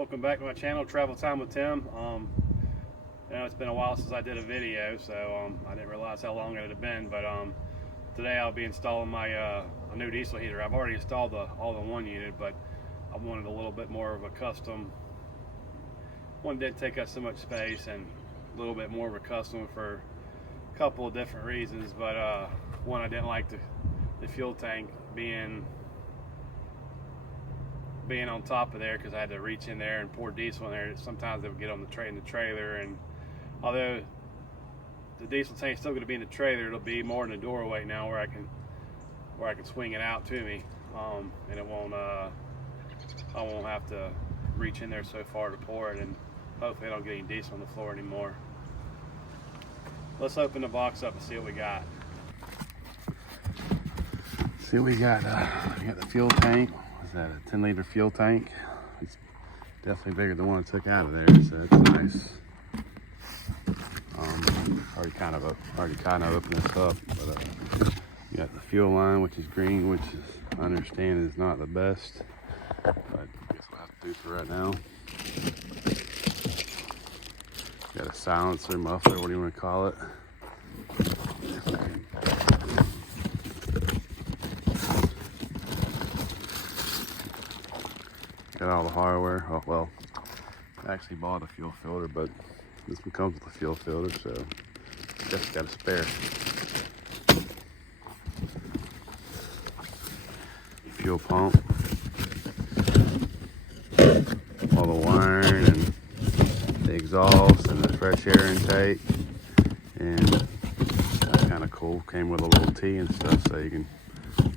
Welcome back to my channel, Travel Time with Tim. It's been a while since I did a video, so I didn't realize how long it had been. But today I'll be installing my a new diesel heater. I've already installed the all-in-one unit, but I wanted a little bit more of a custom one. Didn't take up so much space, and a little bit more of a custom for a couple of different reasons. But one, I didn't like the fuel tank being on top of there, because I had to reach in there and pour diesel in there. Sometimes they would get on the trailer, and although the diesel tank's still going to be in the trailer, it'll be more in the doorway now, where I can swing it out to me, and it won't I won't have to reach in there so far to pour it, and hopefully I don't get any diesel on the floor anymore. Let's open the box up and see what we got. See what we got. We got the fuel tank. Is that a 10-liter fuel tank? It's definitely bigger than the one I took out of there, so it's nice. Already kind of opened this up, but you got the fuel line, which is green, which is, I understand, is not the best, but I guess we'll have to do for right now. Got a silencer, muffler, what do you want to call it? Got all the hardware. Oh, well, I actually bought a fuel filter, but this one comes with a fuel filter, so just got a spare. Fuel pump. All the wiring and the exhaust and the fresh air intake. And that's kind of cool. Came with a little T and stuff, so you can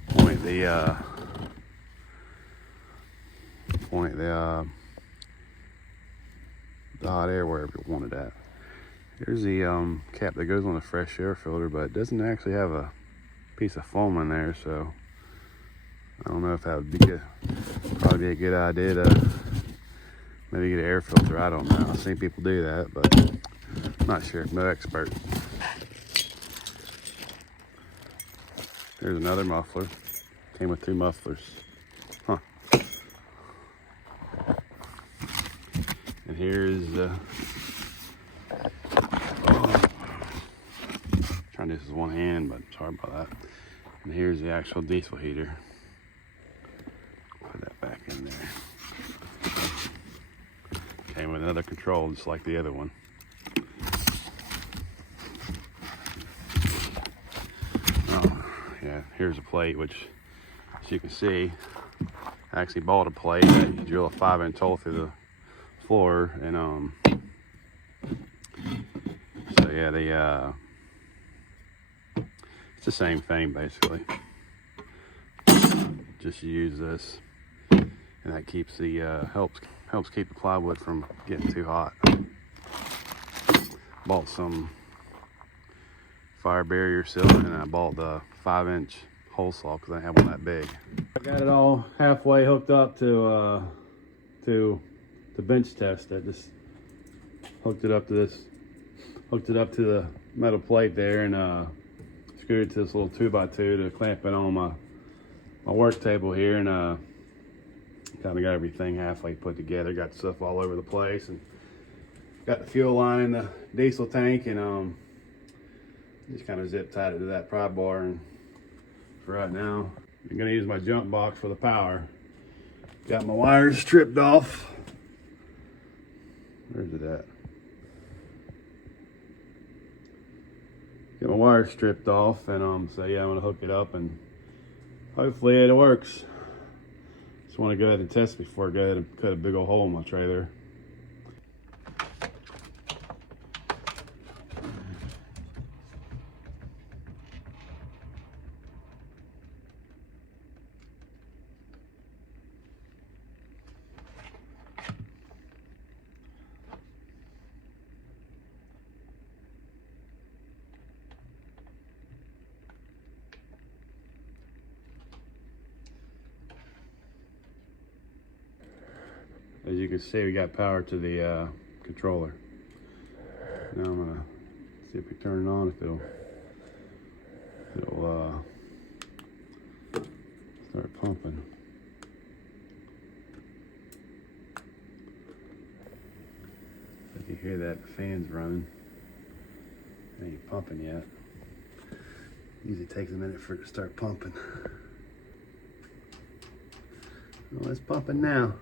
point the hot air wherever you want it at. Here's the cap that goes on the fresh air filter, but it doesn't actually have a piece of foam in there, so I don't know if that would be good. Probably be a good idea to maybe get an air filter. I don't know. I've seen people do that, but I'm not sure. No expert. There's another muffler. Came with 2 mufflers. Huh. And here's trying to do this with one hand, but sorry about that. And here's the actual diesel heater. Put that back in there. Came with another control, just like the other one. Oh, yeah, here's a plate, which, as you can see, I actually bought a plate that you drill a 5-inch hole through the floor, and so yeah, it's the same thing basically. Just use this, and that keeps the helps keep the plywood from getting too hot. Bought some fire barrier sealant, and I bought the 5-inch hole saw because I didn't have one that big. I got it all halfway hooked up to the bench test. I just hooked it up to the metal plate there, and screwed it to this little 2x2 to clamp it on my work table here, and kind of got everything halfway put together. Got stuff all over the place, and got the fuel line in the diesel tank, and just kind of zip tied it to that pry bar. And for right now, I'm gonna use my jump box for the power. Got my wires stripped off. Where's it at? Get my wires stripped off, and so yeah, I'm gonna hook it up, and hopefully it works. Just want to go ahead and test before I go ahead and cut a big old hole in my trailer. As you can see, we got power to the controller. Now I'm gonna see if we turn it on, if it'll start pumping. hear that the fan's running. It ain't pumping yet. Usually takes a minute for it to start pumping. Well, it's pumping now.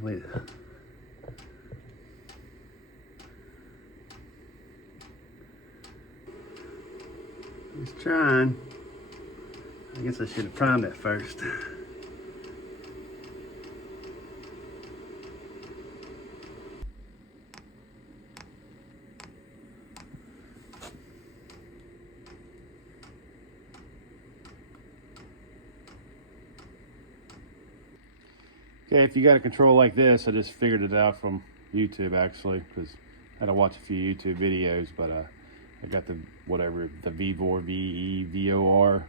Wait. It's trying. I guess I should have primed it first. Okay, if you got a control like this, I just figured it out from YouTube actually, because I had to watch a few YouTube videos, but I got the VVOR, VEVOR.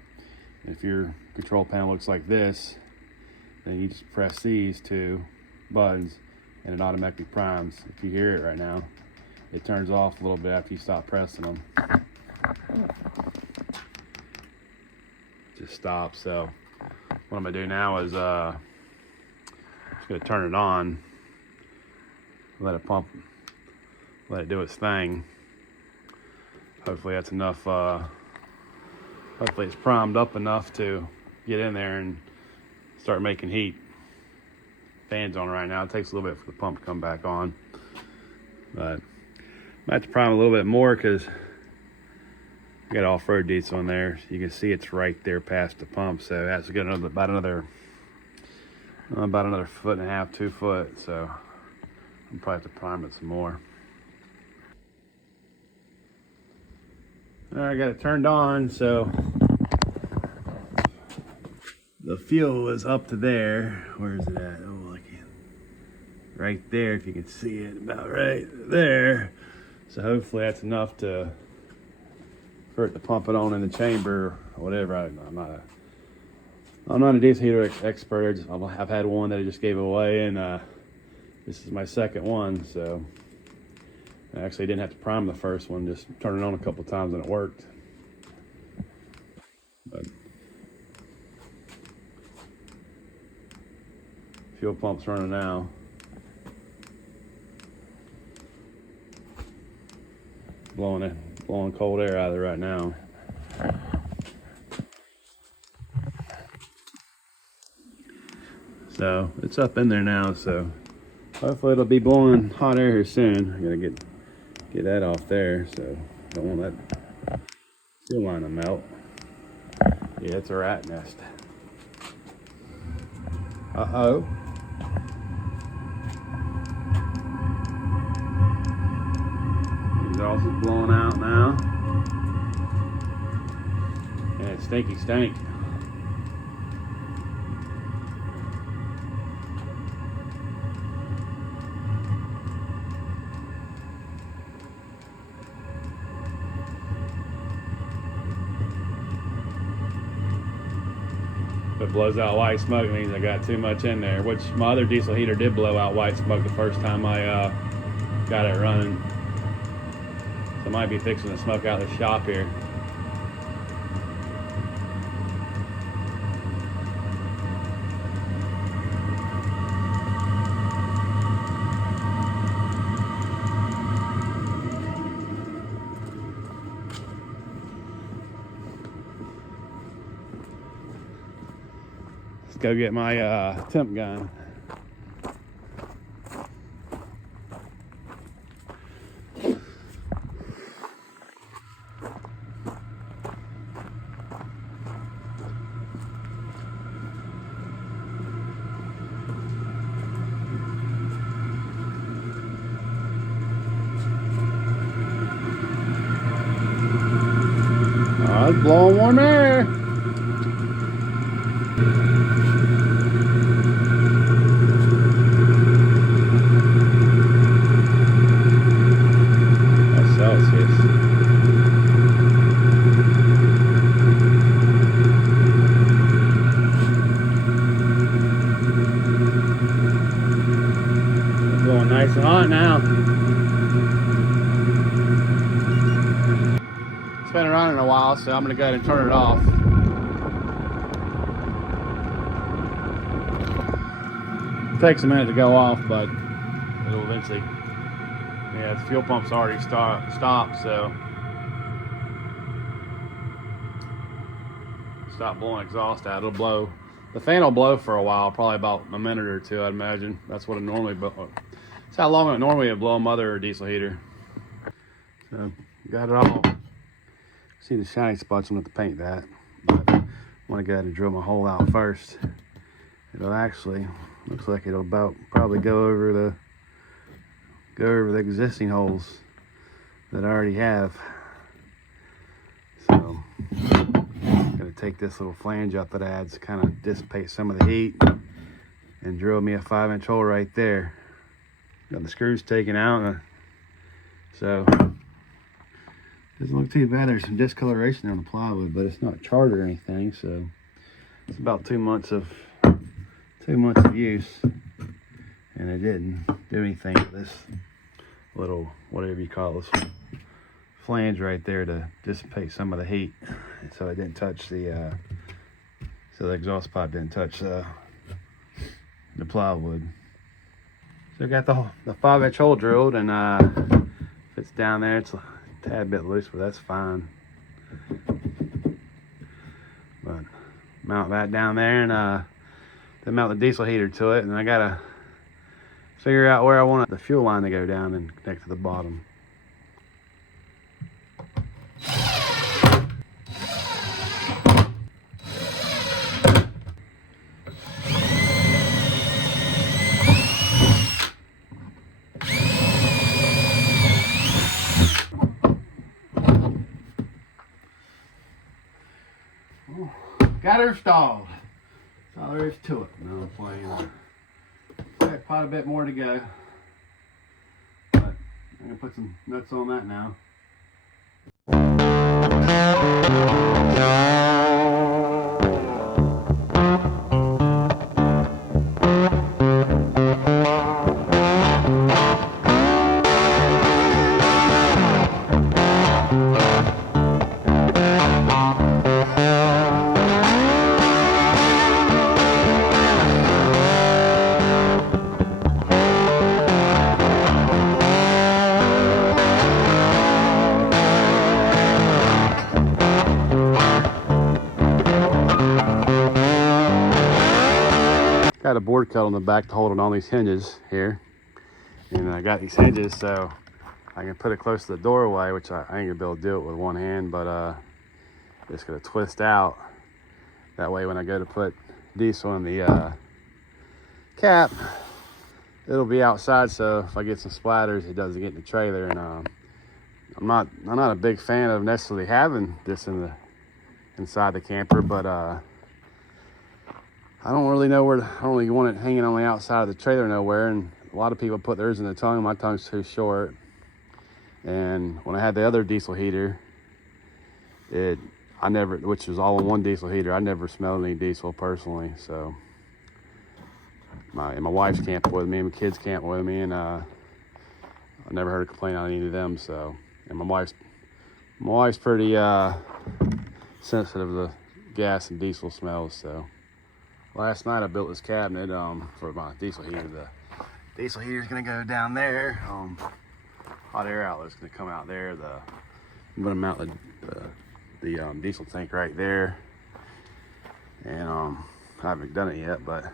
If your control panel looks like this, then you just press these two buttons and it automatically primes. If you hear it right now, it turns off a little bit after you stop pressing them. Just stop. So what I'm gonna do now is just gonna turn it on, let it pump, let it do its thing. Hopefully that's enough, hopefully it's primed up enough to get in there and start making heat. Fan's on right now. It takes a little bit for the pump to come back on, but I might have to prime a little bit more because I got off-road diesel in there. You can see it's right there past the pump, so it has to get about another 1.5 foot, 2 foot. So I'm probably have to prime it some more. All right, I got it turned on, so the fuel is up to there. Where is it at? Oh, I can't. Right there, if you can see it, about right there. So hopefully that's enough for it to pump it on in the chamber or whatever. I'm not a diesel heater expert. I've had one that I just gave away, and this is my second one, so. I actually didn't have to prime the first one, just turn it on a couple times and it worked. But fuel pump's running now. Blowing cold air out of it right now. So it's up in there now, so hopefully it'll be blowing hot air here soon. I gotta get that off there, so don't want that fuel line to melt. Yeah, it's a rat nest. Uh-oh. Exhaust is blowing out now. And it's stinky stink. If it blows out white smoke, it means I got too much in there, which my other diesel heater did blow out white smoke the first time I got it running. So I might be fixing to smoke out the shop here. Let's go get my temp gun. Oh, it's blowing warm air. That's Celsius. It's blowing nice and hot now. It's been running a while, so I'm gonna go ahead and turn it off. It takes a minute to go off, but it'll eventually Yeah, the fuel pump's already stopped, so stop blowing exhaust out. It'll blow. The fan will blow for a while, probably about a minute or two, I'd imagine. That's what it normally blows. It's how long it normally would blow a mother or diesel heater. So got it all. See the shiny spots, I'm going to have to paint that. But I want to go ahead and drill my hole out first. It'll actually, looks like it'll about probably go over the existing holes that I already have. So I'm going to take this little flange out that adds, kind of dissipate some of the heat, and drill me a 5-inch hole right there. Got the screws taken out, so doesn't look too bad. There's some discoloration on the plywood, but it's not charred or anything, so it's about 2 months of use, and it didn't do anything with this little, whatever you call this flange right there, to dissipate some of the heat, so it didn't touch the so the exhaust pipe didn't touch the plywood. So I got the 5-inch hole drilled, and if it's down there, it's a tad bit loose, but that's fine. But mount that down there, and then mount the diesel heater to it, and I gotta figure out where I want the fuel line to go down and connect to the bottom. Got her installed. That's all there is to it. No, I'm playing. Got quite a bit more to go, but I'm gonna put some nuts on that now. Got a board cut on the back to hold it on these hinges here, and I got these hinges so I can put it close to the doorway, which I ain't gonna be able to do it with one hand, but it's gonna twist out. That way when I go to put diesel in the cap, it'll be outside, so if I get some splatters, it doesn't get in the trailer. And I'm not a big fan of necessarily having this inside the camper, but I don't really know where I don't really want it hanging on the outside of the trailer nowhere. And a lot of people put theirs in the tongue. My tongue's too short. And when I had the other diesel heater, which was all in one diesel heater, I never smelled any diesel personally. So my wife's camping with me, and my kids camping with me, and I never heard a complaint on any of them. So, and my wife's pretty sensitive to the gas and diesel smells. So last night I built this cabinet for my diesel heater. The diesel heater is going to go down there. Hot air outlet's going to come out there. I'm going to mount the diesel tank right there. And I haven't done it yet, but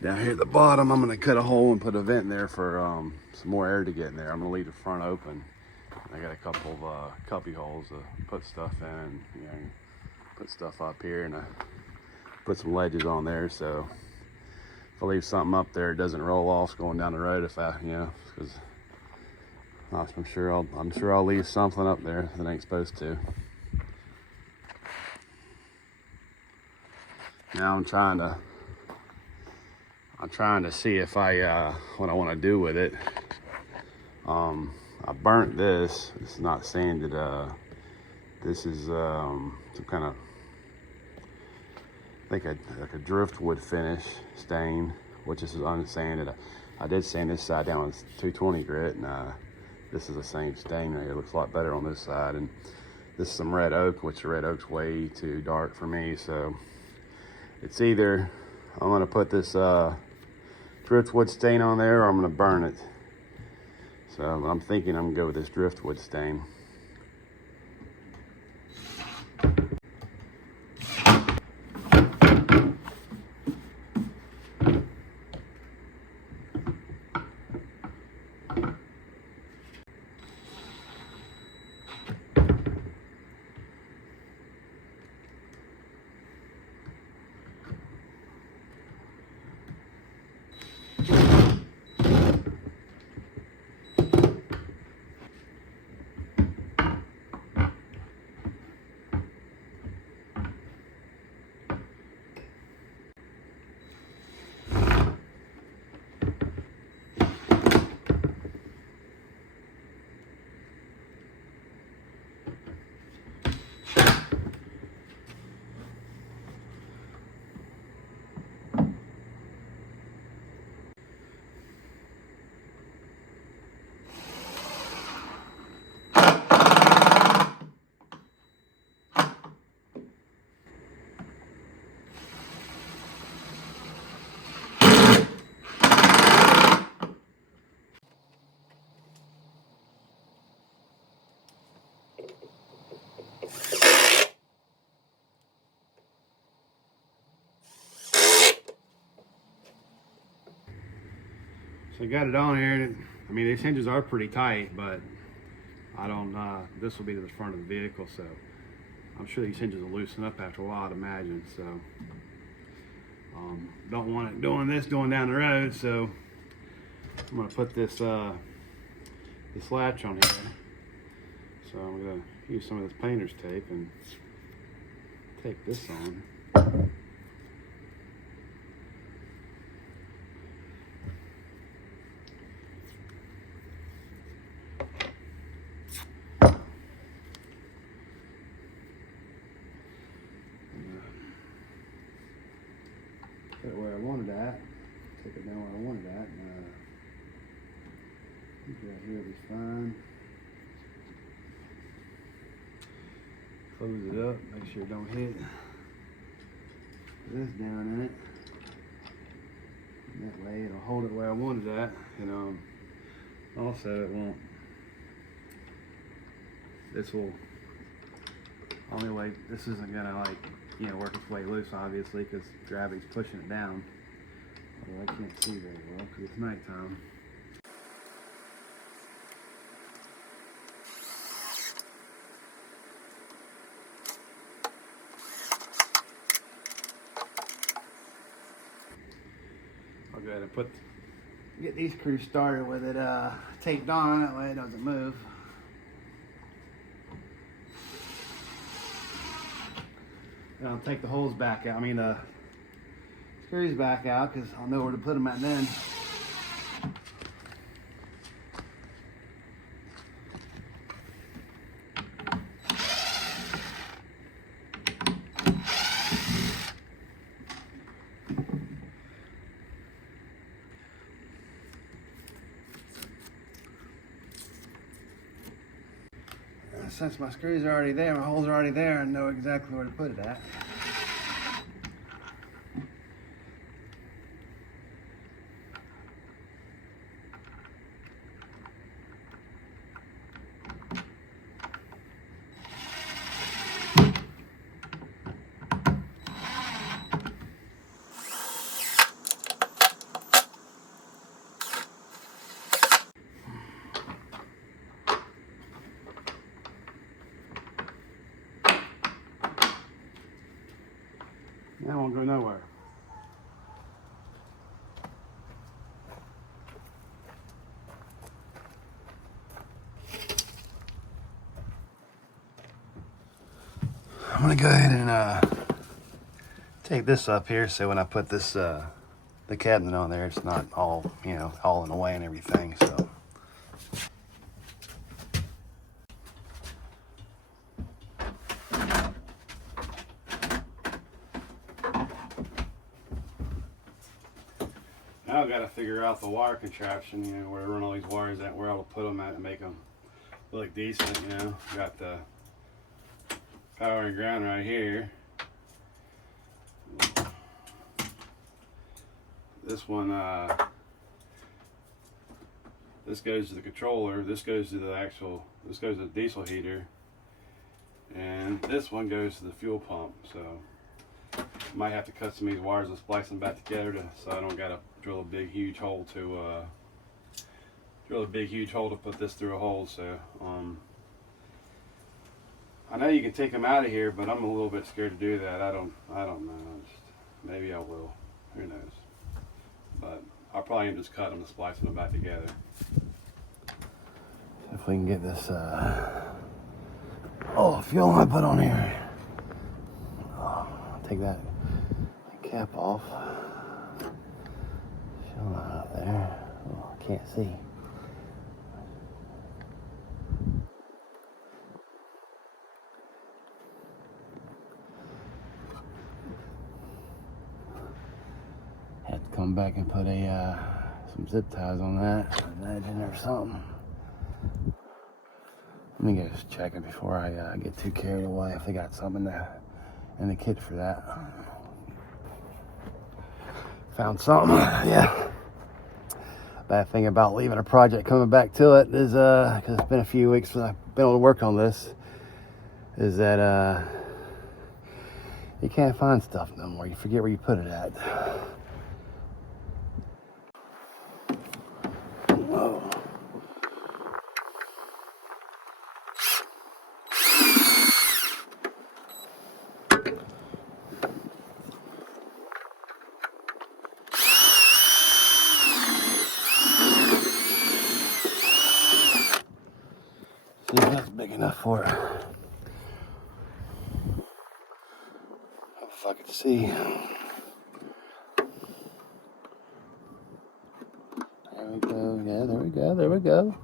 down here at the bottom I'm going to cut a hole and put a vent in there for some more air to get in there. I'm going to leave the front open. I got a couple of cubby holes to put stuff in, you know, put stuff up here, and I put some ledges on there, so if I leave something up there, it doesn't roll off going down the road. If I, you know, because I'm sure I'll leave something up there that ain't supposed to. Now I'm trying to see if what I want to do with it. I burnt this. It's not sanded. This is some kind of, I think like a driftwood finish stain, which is unsanded. I did sand this side down with 220 grit, and this is the same stain. It looks a lot better on this side. And this is some red oak, which the red oak's way too dark for me. So it's either I'm gonna put this driftwood stain on there, or I'm gonna burn it. So I'm thinking I'm gonna go with this driftwood stain. So I got it on here. I mean, these hinges are pretty tight, but I don't, this will be to the front of the vehicle, so I'm sure these hinges will loosen up after a while, I'd imagine. So don't want it doing down the road, so I'm gonna put this this latch on here. So I'm gonna use some of this painter's tape and tape this on. Put it where I wanted at. Take it down where I wanted at. I think right here will be fine. Close it up. Make sure it don't hit this down in it. And that way it'll hold it where I wanted it at. And also it won't. This will. Only way this isn't gonna work its way loose, obviously, because gravity's pushing it down. Although I can't see very well because it's nighttime. I'll go ahead and get these screws started with it taped on, that way it doesn't move. And I'll take the holes back out, the screws back out, because I'll know where to put them at then. Since my screws are already there, my holes are already there, I know exactly where to put it at. That won't go nowhere. I'm gonna go ahead and take this up here so when I put this the cabinet on there, it's not all all in the way and everything. So. Now I've got to figure out the wire contraption, where I run all these wires at, where I'll put them at and make them look decent, Got the power and ground right here. This one This goes to the controller. This goes to the actual. This goes to the diesel heater, and this one goes to the fuel pump. So might have to cut some of these wires and splice them back together so I don't gotta drill a big huge hole to put this through a hole. So I know you can take them out of here, but I'm a little bit scared to do that. I don't know. Maybe I will. Who knows? But I'll probably end up just cutting them and splicing them back together. If we can get this fuel line put on here. Take that cap off. Fuel line out there. Oh, I can't see. Have to come back and put some zip ties on that, imagine, or something. Let me just check it before I get too carried away. If they got something in the kit for that. Found something, yeah. Bad thing about leaving a project, coming back to it is, because it's been a few weeks since I've been able to work on this, is that you can't find stuff no more. You forget where you put it at. Whoa. See if that's big enough for it. If I could see. There we go. Yeah, there we go. There we go.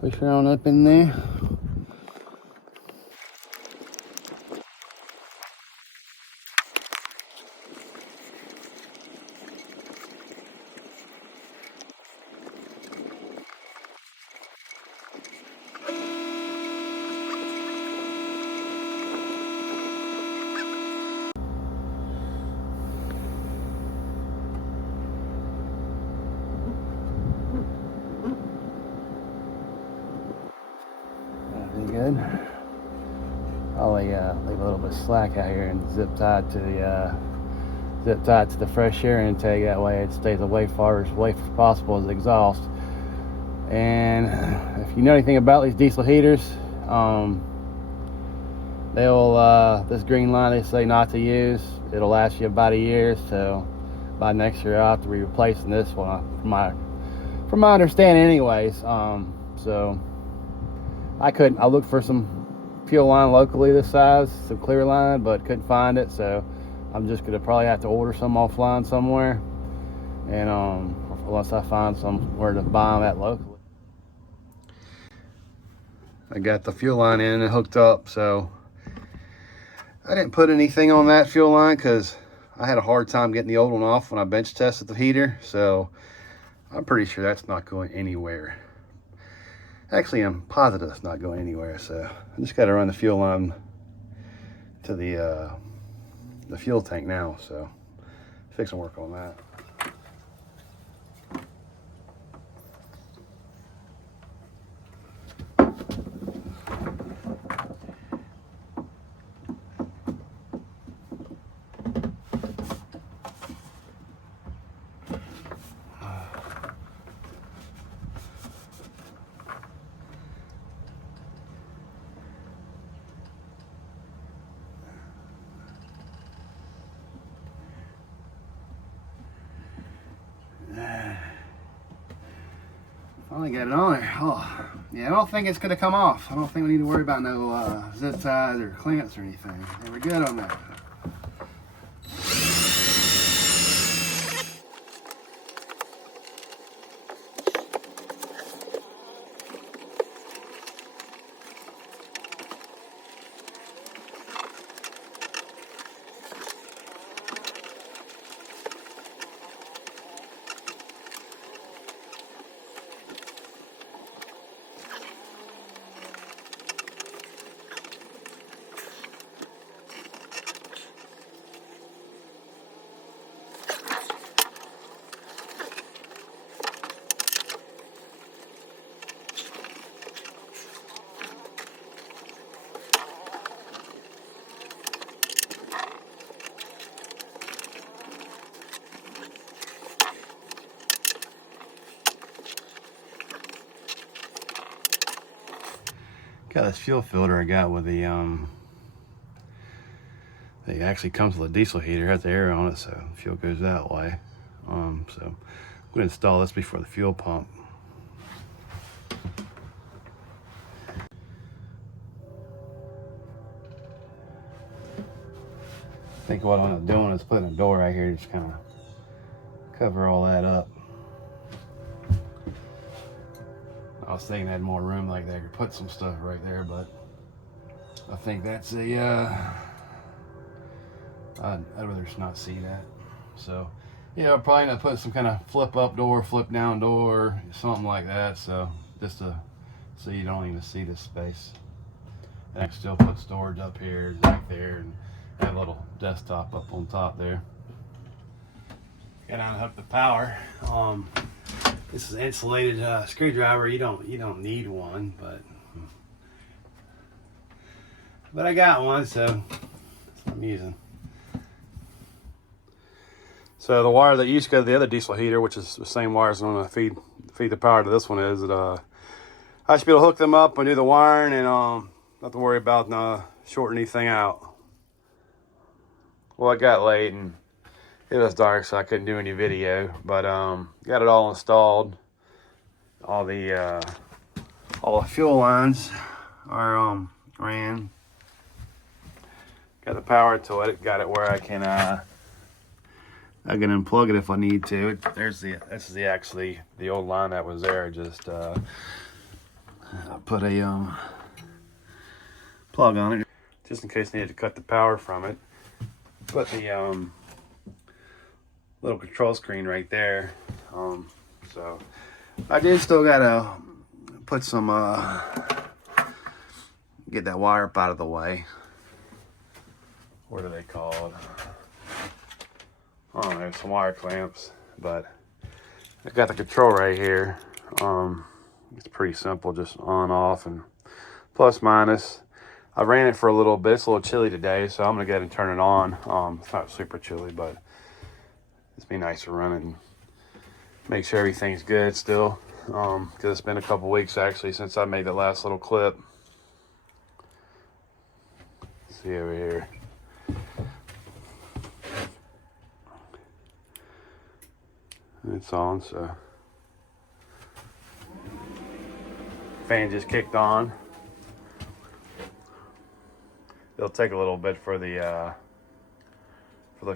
Push her on up in there. Good. I'll leave a little bit of slack out here and zip tied to the fresh air intake. That way it stays away as possible as the exhaust. And if you know anything about these diesel heaters, this green line they say not to use. It'll last you about a year. So by next year I'll have to be replacing this one from my understanding, anyways. So I looked for some fuel line locally this size, some clear line, but couldn't find it. So I'm just gonna probably have to order some offline somewhere, and unless I find somewhere to buy them at locally. I got the fuel line in and hooked up, so I didn't put anything on that fuel line because I had a hard time getting the old one off when I bench tested the heater. So I'm pretty sure that's not going anywhere. Actually, I'm positive it's not going anywhere, so I just got to run the fuel line to the fuel tank now, so fix some work on that. Finally got it on there. Oh, yeah, I don't think it's gonna come off. I don't think we need to worry about no zip ties or clamps or anything. Yeah, we're good on that. Got this fuel filter I got with the it actually comes with a diesel heater, has the air on it, so fuel goes that way. So I'm gonna install this before the fuel pump. I think what I'm doing is putting a door right here, just kind of cover all that up. I was thinking I had more room like that, I could put some stuff right there, but I think that's a I'd rather just not see that. So yeah, I'll probably end up putting some kind of flip up door, flip down door, something like that, so just to so you don't even see this space. And I can still put storage up here, back there, and have a little desktop up on top there. Got to unhook the power. This is insulated screwdriver. You don't need one, but I got one, so that's what I'm using. So the wire that used to go to the other diesel heater, which is the same wires I'm going to feed the power to this one, is that I should be able to hook them up and do the wiring and not have to worry about shorting anything out. Well, I got late and it was dark, so I couldn't do any video, but got it all installed. All the fuel lines are ran. Got the power to it. Got it where I can unplug it if I need to. This is actually the old line that was there. Just put a plug on it just in case I needed to cut the power from it. Put the little control screen right there. So I did still gotta put some get that wire up out of the way. What are they called? Oh, there's some wire clamps, but I got the control right here. It's pretty simple, just on, off, and plus, minus. I ran it for a little bit. It's a little chilly today, so I'm gonna go ahead and turn it on. It's not super chilly, but it's be nice to run it and make sure everything's good still. Because it's been a couple weeks actually since I made the last little clip. Let's see over here. It's on, so fan just kicked on. It'll take a little bit for the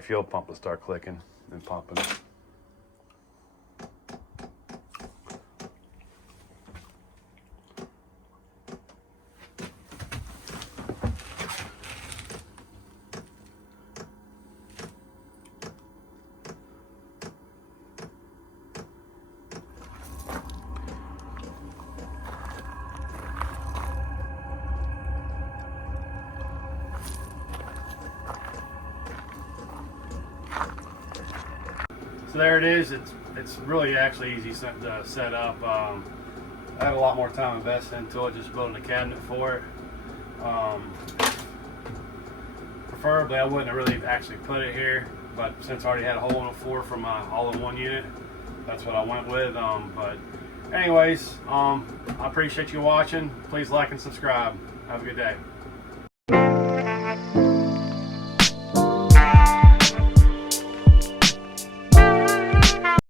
fuel pump to start clicking and pumping. So there it is. It's really actually easy to set up. I had a lot more time invested into it, just building a cabinet for it. Preferably I wouldn't have really actually put it here, but since I already had a hole in the floor for my all-in-one unit, that's what I went with. But anyways, I appreciate you watching. Please like and subscribe. Have a good day.